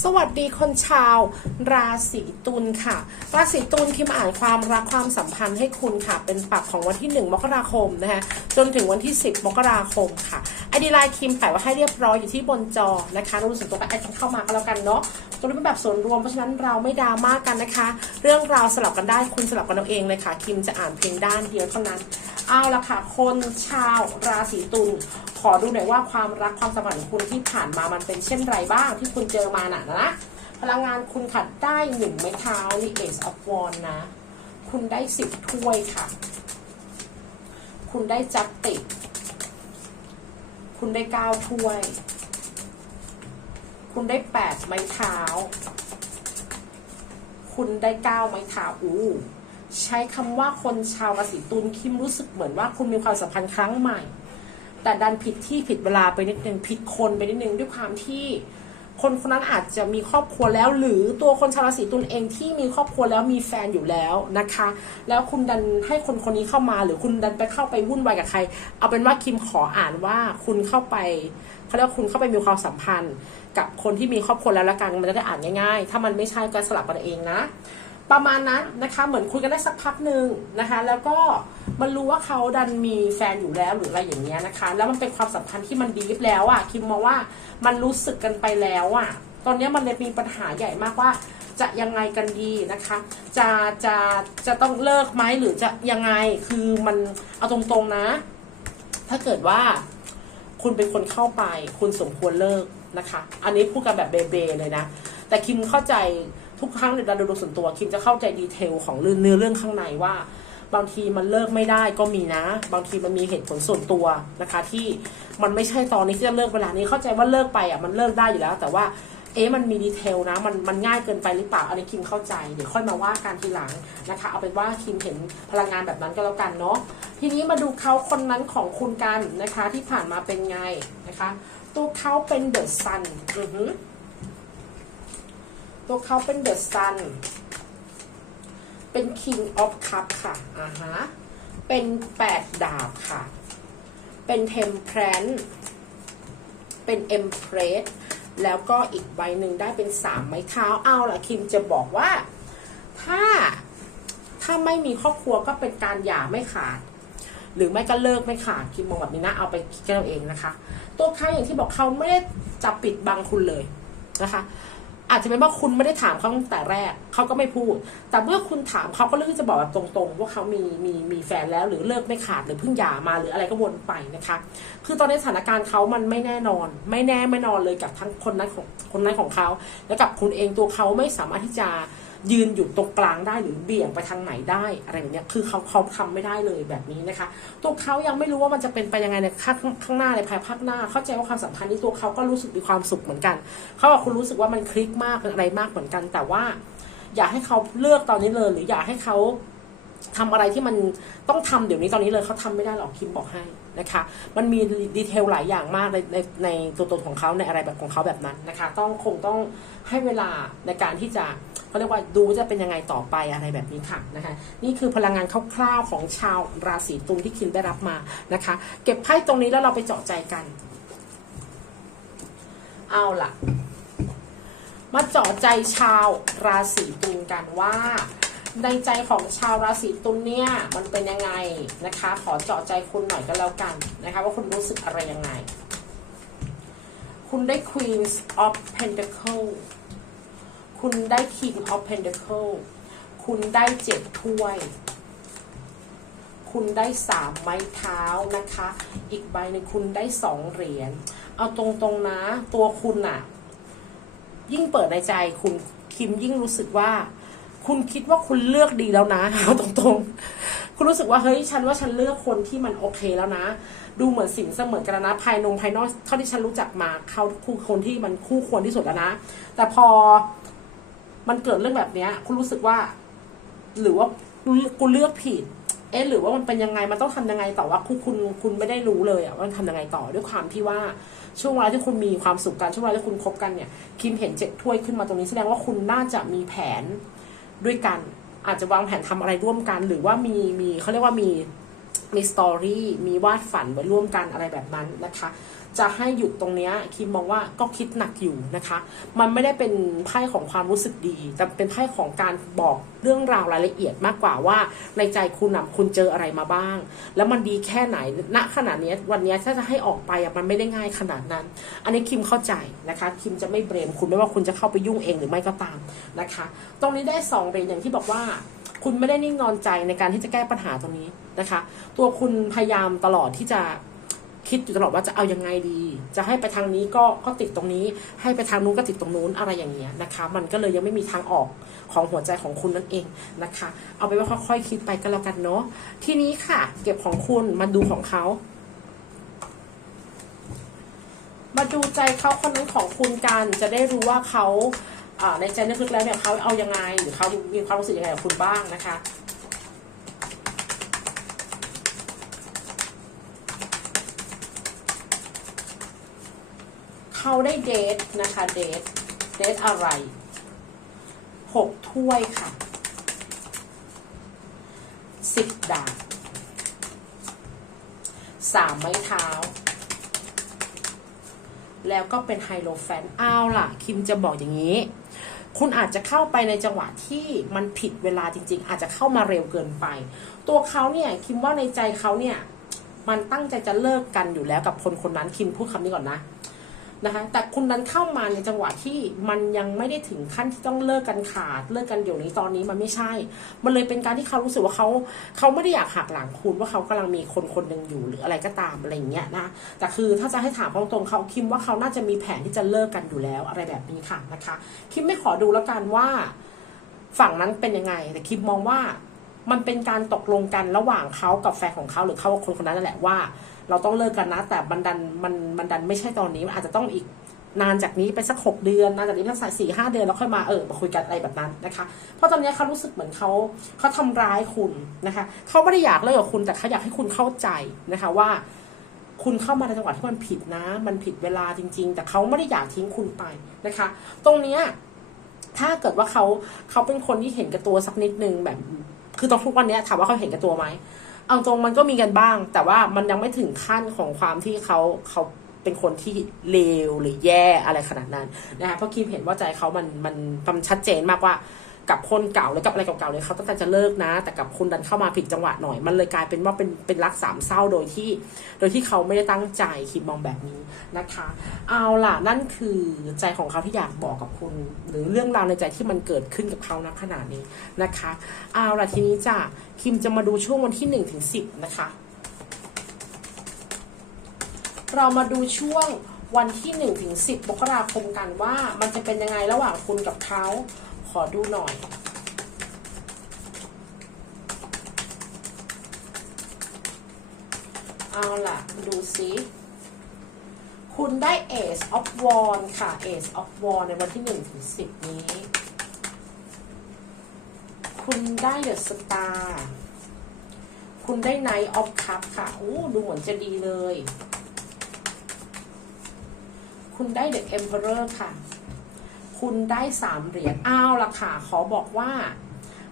สวัสดีคนชาว ราศีตุลค่ะ ราศีตุลคิมอ่านความรักความสัมพันธ์ให้คุณค่ะ เป็นปรับของวันที่ 1 มกราคมนะคะจนถึงวันที่ 10 มกราคมค่ะไอดีไลน์คิมแปะไว้ให้เรียบร้อยอยู่ที่บนจอนะคะรู้สึกตัวก็แอดกันเข้ามาก็แล้วกันเนาะตรงนี้เป็นแบบส่วนรวมเพราะฉะนั้นเราไม่ดราม่ากันนะคะ เรื่องราวสลับกันได้คุณสลับกันเอาเองเลยค่ะ คิมจะอ่านเพียงด้านเดียวเท่านั้นเอาละค่ะ คนชาวราศีตุล ขอดูหน่อยว่าความรักความสัมพันธ์ของคุณที่ผ่านมามันเป็นเช่นไรบ้างที่คุณเจอมาน่ะนะ พลังงานคุณขัดได้หนึ่งไม้เท้านี่ Ace of Wands นะ คุณได้สิบถ้วยค่ะ คุณได้จับติดคุณได้เก้าถ้วย คุณได้แปดไม้เท้า คุณได้เก้าไม้เท้าอู้ใช้คำว่าคนชาวราศีตุลคิมรู้สึกเหมือนว่าคุณมีความสัมพันธ์ครั้งใหม่ แต่ดันผิดที่ผิดเวลาไปนิดนึงผิดคนไปนิดนึงด้วยความที่คนคนนั้นอาจจะมีครอบครัวแล้ว หรือตัวคนชาวราศีตุลเองที่มีครอบครัวแล้วมีแฟนอยู่แล้วนะคะ แล้วคุณดันให้คนคนนี้เข้ามา หรือคุณดันไปเข้าไปวุ่นวายกับใคร เอาเป็นว่าคิมขออ่านว่าคุณเข้าไปเขาเรียกว่าคุณเข้าไปมีความสัมพันธ์ กับคนที่มีครอบครัวแล้วละกันมันจะได้อ่านง่ายๆ ถ้ามันไม่ใช่ก็สลับกันเองนะ ประมาณนั้นนะคะเหมือนคุยกันได้สักพักหนึ่งนะคะ แล้วก็มันรู้ว่าเขาดันมีแฟนอยู่แล้วหรืออะไรอย่างเงี้ยนะคะ แล้วมันเป็นความสัมพันธ์ที่มันดีฟแล้วอะ่ะคิมมองว่ามันรู้สึกกันไปแล้วอะ่ะ ตอนนี้มันเลยมีปัญหาใหญ่มากว่า จะยังไงกันดีนะคะ จะจะจะต้องเลิกไหมหรือจะยังไงคือมันเอาตรงๆนะ ถ้าเกิดว่า คุณเป็นคนเข้าไป คุณสมควรเลิกนะคะ อันนี้พูดกันแบบเบๆเลยนะแต่คิมเข้าใจ ทุกครั้งในการดูส่วนตัวคิมจะเข้าใจดีเทลของเรื่องเนื้อเรื่องข้างในว่า บางทีมันเลิกไม่ได้ก็มีนะ บางทีมันมีเหตุผลส่วนตัวนะคะ ที่มันไม่ใช่ตอนนี้ที่จะเลิกเวลานี้เข้าใจว่าเลิกไปอะมันเลิกได้อยู่แล้ว แต่ว่าเอ๊ะมันมีดีเทลนะมันมันง่ายเกินไปหรือเปล่าอันนี้คิมเข้าใจเดี๋ยวค่อยมาว่าการทีหลังนะคะ เอาเป็นว่าคิมเห็นพลังงานแบบนั้นก็แล้วกันเนาะทีนี้มาดูเขาคนนั้นของคุณกันนะคะ ที่ผ่านมาเป็นไงนะคะ ตัวเขาเป็นเดอะซันอือหือ ตัวเขาเป็นเดอะซัน เป็น King of Cup ค่ะอ่าฮะ เป็นแปดดาบค่ะ เป็น Temperance เป็น Empress แล้วก็อีกใบหนึ่งได้เป็นสามไม้เท้าเอาล่ะคิมจะบอกว่า ถ้าถ้าไม่มีครอบครัวก็เป็นการหย่าไม่ขาด หรือไม่ก็เลิกไม่ขาดคิมมองแบบนี้นะเอาไปคิดกันเอาเองนะคะ ตัวเขาอย่างที่บอกเขาไม่ได้จับปิดบังคุณเลยนะคะ อาจจะเป็นว่าคุณไม่ได้ถามเขาตั้งแต่แรกเขาก็ไม่พูด แต่เมื่อคุณถามเขาก็เลือกที่จะบอกแบบตรงๆ ว่าเขามีมีมีแฟนแล้วหรือเลิกไม่ขาดหรือเพิ่งหย่ามาหรืออะไรก็วนไปนะคะ คือตอนนี้สถานการณ์เขามันไม่แน่นอน ไม่แน่ไม่นอนเลยกับทั้งคนนั้นของคนนั้นของเขา และกับคุณเองตัวเขาไม่สามารถที่จะ ยืนอยู่ตรงกลางได้หรือเบี่ยงไปทางไหนได้อะไรแบบนี้คือเขาเขาทำไม่ได้เลยแบบนี้นะคะ ตัวเขายังไม่รู้ว่ามันจะเป็นไปยังไงในข้างข้างหน้าในภายภาคหน้า เข้าใจว่าความสัมพันธ์นี้ตัวเขาก็รู้สึกมีความสุขเหมือนกัน เขาบอกคุณรู้สึกว่ามันคลิกมากอะไรมากเหมือนกัน แต่ว่า อยากให้เขาเลือกตอนนี้เลย หรืออยากให้เขา ทำอะไรที่มันต้องทำเดี๋ยวนี้ตอนนี้เลยเขาทำไม่ได้หรอกคิมบอกให้นะคะ มันมีดีเทลหลายอย่างมากในในในตัวตนของเขาในอะไรแบบของเขาแบบนั้นนะคะ ต้องคงต้องให้เวลาในการที่จะเขาเรียกว่าดูจะเป็นยังไงต่อไปอะไรแบบนี้ค่ะนะคะนี่คือพลังงานคร่าวๆของชาวราศีตุลที่คิมได้รับมานะคะ เก็บไพ่ตรงนี้แล้วเราไปเจาะใจกัน เอาล่ะ มาเจาะใจชาวราศีตุลกันว่า ในใจของชาวราศีตุลเนี่ยมันเป็นยังไงนะคะ ขอเจาะใจคุณหน่อยก็แล้วกันนะคะ ว่าคุณรู้สึกอะไรยังไง คุณได้ Queen of Pentacle คุณได้ King of Pentacle คุณได้เจ็ดถ้วย คุณได้สามไม้เท้านะคะ อีกใบหนึ่งคุณได้สองเหรียญ เอาตรงๆนะ ตัวคุณอะยิ่งเปิดในใจคุณคิมยิ่งรู้สึกว่า คุณคิดว่าคุณเลือกดีแล้วนะเอาตรงๆ คุณรู้สึกว่าเฮ้ยฉันว่าฉันเลือกคนที่มันโอเคแล้วนะ ดูเหมือนสินเสมอกันนะภายนงภายนอกเท่าที่ฉันรู้จักมาเขาคู่คนที่มันคู่ควรที่สุดแล้วนะ แต่พอมันเกิดเรื่องแบบเนี้ย คุณรู้สึกว่า หรือว่ากูเลือกผิด เอ๊ะหรือว่ามันเป็นยังไงมันต้องทำยังไงต่อว่าคุณคุณคุณไม่ได้รู้เลยอะว่ามันทำยังไงต่อด้วยความที่ว่าช่วงเวลาที่คุณมีความสุขกันช่วงเวลาที่คุณคบกันเนี่ยคิมเห็นเจ็ดถ้วยขึ้นมาตรงนี้แสดงว่าคุณน่าจะมีแผน ด้วยกัน อาจจะวางแผนทำอะไรร่วมกัน หรือว่ามีมีเขาเรียกว่ามี มีสตอรี่มีวาดฝันไว้ร่วมกันอะไรแบบนั้นนะคะ จะให้หยุดตรงนี้คิมมองว่าก็คิดหนักอยู่นะคะ มันไม่ได้เป็นไพ่ของความรู้สึกดี แต่เป็นไพ่ของการบอกเรื่องราวรายละเอียดมากกว่าว่า ในใจคุณนะคุณเจออะไรมาบ้าง แล้วมันดีแค่ไหนณขณะนี้วันนี้ถ้าจะให้ออกไปมันไม่ได้ง่ายขนาดนั้น อันนี้คิมเข้าใจนะคะ คิมจะไม่เบรมคุณไม่ว่าคุณจะเข้าไปยุ่งเองหรือไม่ก็ตามนะคะ ตรงนี้ได้สองเหรียญอย่างที่บอกว่า คุณไม่ได้นิ่งนอนใจในการที่จะแก้ปัญหาตรงนี้นะคะ ตัวคุณพยายามตลอดที่จะคิดอยู่ตลอดว่าจะเอายังไงดี จะให้ไปทางนี้ก็ก็ติดตรงนี้ ให้ไปทางนู้นก็ติดตรงนู้นอะไรอย่างเงี้ยนะคะ มันก็เลยยังไม่มีทางออกของหัวใจของคุณนั่นเองนะคะ เอาไปว่าค่อยๆคิดไปก็แล้วกันเนาะ ทีนี้ค่ะ เก็บของคุณมาดูของเขา มาดูใจเขาคนนั้นของคุณกัน จะได้รู้ว่าเขา ในใจนึกๆแล้วเนี่ยเขาเอายังไงหรือเขามีความรู้สึกยังไงกับคุณบ้างนะคะเขาได้เดทนะคะเดทเดทอะไรหกถ้วยค่ะสิบดาบสามไม้เท้า แล้วก็เป็นไฮโลแฟนเอาล่ะ คิมจะบอกอย่างนี้ คุณอาจจะเข้าไปในจังหวะที่มันผิดเวลาจริง ๆ อาจจะเข้ามาเร็วเกินไป ตัวเขาเนี่ยคิมว่าในใจเขาเนี่ยมันตั้งใจจะเลิกกันอยู่แล้วกับคนคนนั้นคิมพูดคำนี้ก่อนนะ นะคะแต่คุณนั้นเข้ามาในจังหวะที่มันยังไม่ได้ถึงขั้นที่ต้องเลิกกันขาดเลิกกันเดี๋ยวนี้ตอนนี้มันไม่ใช่ มันเลยเป็นการที่เขารู้สึกว่าเขาเขาไม่ได้อยากหักหลังคุณว่าเขากำลังมีคนคนหนึ่งอยู่หรืออะไรก็ตามอะไรอย่างเงี้ยนะแต่คือถ้าจะให้ถามตรงๆเขาคิมว่าเขาน่าจะมีแผนที่จะเลิกกันอยู่แล้วอะไรแบบนี้ค่ะนะคะ คิมไม่ขอดูแล้วกันว่า ฝั่งนั้นเป็นยังไง แต่คิมมองว่ามันเป็นการตกลงกันระหว่างเขากับแฟนของเขาหรือเขากับคนคนนั้นนั่นแหละว่า เราต้องเลิกกันนะ แต่มันดันมันมันดันไม่ใช่ตอนนี้มันอาจจะต้องอีกนานจากนี้ไปสักหกเดือนนานจากนี้สักสี่ห้าเดือนแล้วค่อยมาเออมาคุยกันอะไรแบบนั้นนะคะ เพราะตอนนี้เขารู้สึกเหมือนเขาเขาทำร้ายคุณนะคะเขาไม่ได้อยากเลิกกับคุณแต่เขาอยากให้คุณเข้าใจนะคะว่า คุณเข้ามาในจังหวะที่มันผิดนะ มันผิดเวลาจริง ๆ แต่เขาไม่ได้อยากทิ้งคุณไปนะคะ ตรงเนี้ยถ้าเกิดว่าเขาเขาเป็นคนที่เห็นกับตัวสักนิดนึงแบบ คือตอนทุกวันนี้ถามว่าเขาเห็นกับตัวไหม เอาตรงมันก็มีกันบ้าง แต่ว่ามันยังไม่ถึงขั้นของความที่เขาเขาเป็นคนที่เลวหรือแย่อะไรขนาดนั้นนะคะเพราะคิมเห็นว่าใจเขามันมันมันชัดเจนมากว่า กับคนเก่าหรือกับอะไรเก่าๆเลยเขาตั้งใจจะเลิกนะ แต่กับคุณดันเข้ามาผิดจังหวะหน่อย มันเลยกลายเป็นว่าเป็นเป็นรักสามเศร้าโดยที่ โดยที่เขาไม่ได้ตั้งใจคิดมองแบบนี้นะคะ เอาล่ะนั่นคือใจของเขาที่อยากบอกกับคุณ หรือเรื่องราวในใจที่มันเกิดขึ้นกับเขาณขนาดนี้นะคะ เอาล่ะทีนี้จ้ะคิมจะมาดูช่วงวันที่1นถึงสิบนะคะ เรามาดูช่วงวันที่1ถึง10มกราคมกันว่ามันจะเป็นยังไงระหว่างคุณกับเขา ขอดูหน่อย เอาล่ะ ดูซิคุณได้ Ace of w a n d ค่ะ Ace of w a n d ในวันที่1ถึง10นี้ คุณได้ The Star คุณได้ Knight of Cup ค่ะโอ้ดูเหมือนจะดีเลย คุณได้ The Emperor ค่ะ คุณได้สามเหรียญอ้าวล่ะค่ะ ขอบอกว่า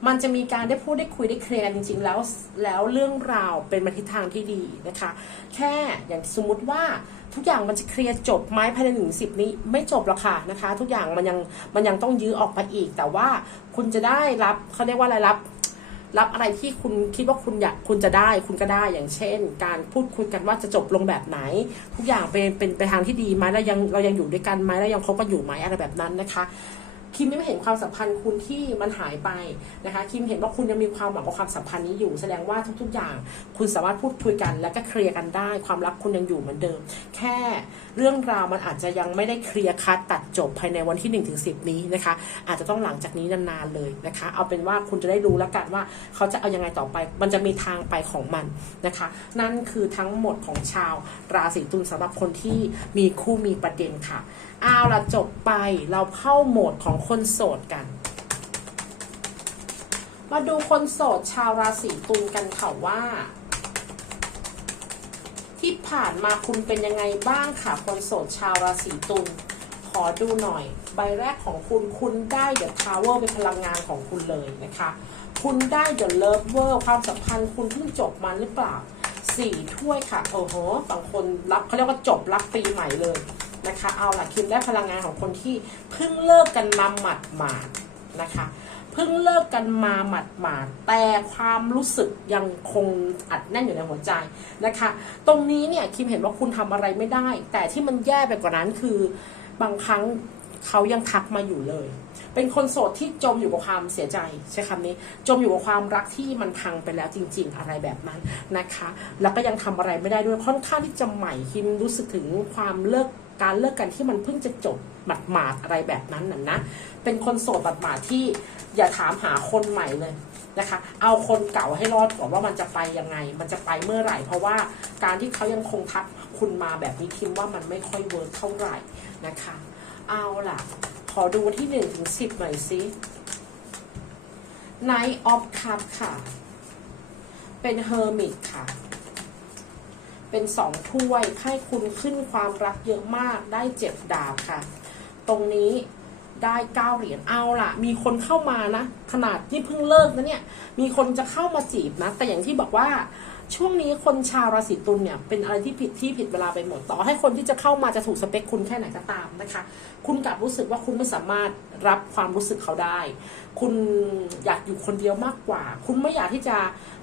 มันจะมีการได้พูดได้คุยได้เคลียร์กันจริงๆ แล้วแล้วเรื่องราวเป็นมาทิศทางที่ดีนะคะ แค่อย่างสมมุติว่าทุกอย่างมันจะเคลียร์จบไหมภายในหนึ่งสิบนี้ไม่จบหรอกค่ะนะคะ ทุกอย่างมันยังมันยังต้องยื้อออกไปอีก แต่ว่าคุณจะได้รับเขาเรียกว่าอะไรรับ รับอะไรที่คุณคิดว่าคุณอยากคุณจะได้คุณก็ได้อย่างเช่น การพูดคุยกันว่าจะจบลงแบบไหน ทุกอย่างเป็นเป็นไปทางที่ดีไหมแล้วยังเรายังอยู่ด้วยกันไหมแล้วยังคบกันอยู่ไหมอะไรแบบนั้นนะคะ คิมไม่เห็นความสัมพันธ์คุณที่มันหายไปนะคะ คิมเห็นว่าคุณยังมีความหวังกับความสัมพันธ์นี้อยู่ แสดงว่าทุกๆอย่าง คุณสามารถพูดคุยกันแล้วก็เคลียร์กันได้ ความรักคุณยังอยู่เหมือนเดิม แค่เรื่องราวมันอาจจะยังไม่ได้เคลียร์คัดตัดจบภายในวันที่1นถึงสินี้นะคะ อาจจะต้องหลังจากนี้นานๆเลยนะคะ เอาเป็นว่าคุณจะได้รู้แล้วกันว่าเขาจะเอายังไงต่อไป มันจะมีทางไปของมันนะคะ นั่นคือทั้งหมดของชาวราศีตุลสำหรับคนที่มีคู่มีประเด็นค่ะ เอาละจบไปเราเข้าโหมดของคนโสดกัน มาดูคนโสดชาวราศีตุลกันค่ะว่า ที่ผ่านมาคุณเป็นยังไงบ้างค่ะคนโสดชาวราศีตุลขอดูหน่อย ใบแรกของคุณคุณได้เดอะทาวเวอร์เป็นพลังงานของคุณเลยนะคะ คุณได้เดอะเลิฟเวอร์ความสัมพันธ์คุณเพิ่งจบมาหรือเปล่าสี่ถ้วยค่ะโอ้โหบางคนรับเขาเรียกว่าจบรับปีใหม่เลย นะคะ เอาละคิมได้พลังงานของคนที่เพิ่งเลิกกันมาหมัดหมาดนะคะเพิ่งเลิกกันมาหมัดหมาดแต่ความรู้สึกยังคงอัดแน่นอยู่ในหัวใจนะคะ ตรงนี้เนี่ยคิมเห็นว่าคุณทำอะไรไม่ได้ แต่ที่มันแย่ไปกว่านั้นคือบางครั้งเขายังทักมาอยู่เลย เป็นคนโสดที่จมอยู่กับความเสียใจใช้คำนี้ จมอยู่กับความรักที่มันพังไปแล้วจริง ๆ อะไรแบบนั้นนะคะ แล้วก็ยังทำอะไรไม่ได้ด้วยค่อนข้างที่จะใหม่คิมรู้สึกถึงความเลิก การเลิกกันที่มันเพิ่งจะจบหมาดๆอะไรแบบนั้นน่ะนะ เป็นคนโสดหมาดๆที่อย่าถามหาคนใหม่เลยนะคะ เอาคนเก่าให้รอดก่อนว่ามันจะไปยังไง มันจะไปเมื่อไหร่ เพราะว่าการที่เขายังคงทักคุณมาแบบนี้คิมว่ามันไม่ค่อยเวิร์กเท่าไหร่นะคะ เอาล่ะ ขอดูที่หนึ่งถึงสิบหน่อยสิ Night of Cup ค่ะ เป็น Hermit ค่ะ เป็นสองถ้วยให้คุณขึ้นความรักเยอะมากได้เจ็ดดาบค่ะ ตรงนี้ได้เก้าเหรียญเอาล่ะ มีคนเข้ามานะ ขนาดที่เพิ่งเลิกนะเนี่ย มีคนจะเข้ามาจีบนะ แต่อย่างที่บอกว่า ช่วงนี้คนชาวราศีตุลเนี่ยเป็นอะไรที่ผิดที่ผิดเวลาไปหมดต่อให้คนที่จะเข้ามาจะถูกสเปคคุณแค่ไหนก็ตามนะคะ คุณกลับรู้สึกว่าคุณไม่สามารถรับความรู้สึกเขาได้ คุณอยากอยู่คนเดียวมากกว่า คุณไม่อยากที่จะ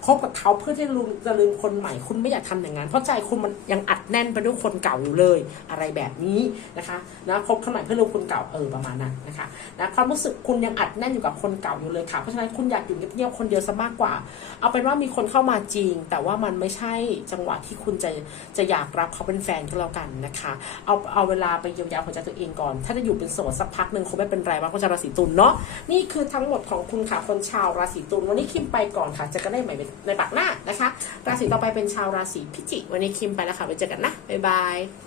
คบกับเขาเพื่อที่จะลืมจะลืมคนใหม่ คุณไม่อยากทำอย่างนั้นเพราะใจคุณมันยังอัดแน่นไปด้วยคนเก่าอยู่เลย อะไรแบบนี้นะคะนะคบคนใหม่เพื่อลืมคนเก่าเออประมาณนั้นนะคะนะความรู้สึกคุณยังอัดแน่นอยู่กับคนเก่าอยู่เลยค่ะเพราะฉะนั้นคุณอยากอยู่เงียบๆคนเดียวซะมากกว่า เอาเป็นว่ามีคนเข้ามาจริงแต่ว่ามันไม่ใช่จังหวะที่คุณจะจะอยากรับเขาเป็นแฟนก็แล้วกันนะคะ เอาเอาเวลาไปเยียวยาหัวใจตัวเองก่อน ถ้าจะอยู่เป็นโสดสักพักหนึ่งคงไม่เป็นไรว่าคนชาวราศีตุลเนาะนี่คือทั้งหมดของคุณค่ะคนชาวราศีตุลวันนี้คิมไปก่อนค่ะจะกันได้ใหม่ในปักหน้านะคะ ราศีต่อไปเป็นชาวราศีพิจิกวันนี้คิมไปแล้วค่ะไว้เจอกันนะบ๊ายบาย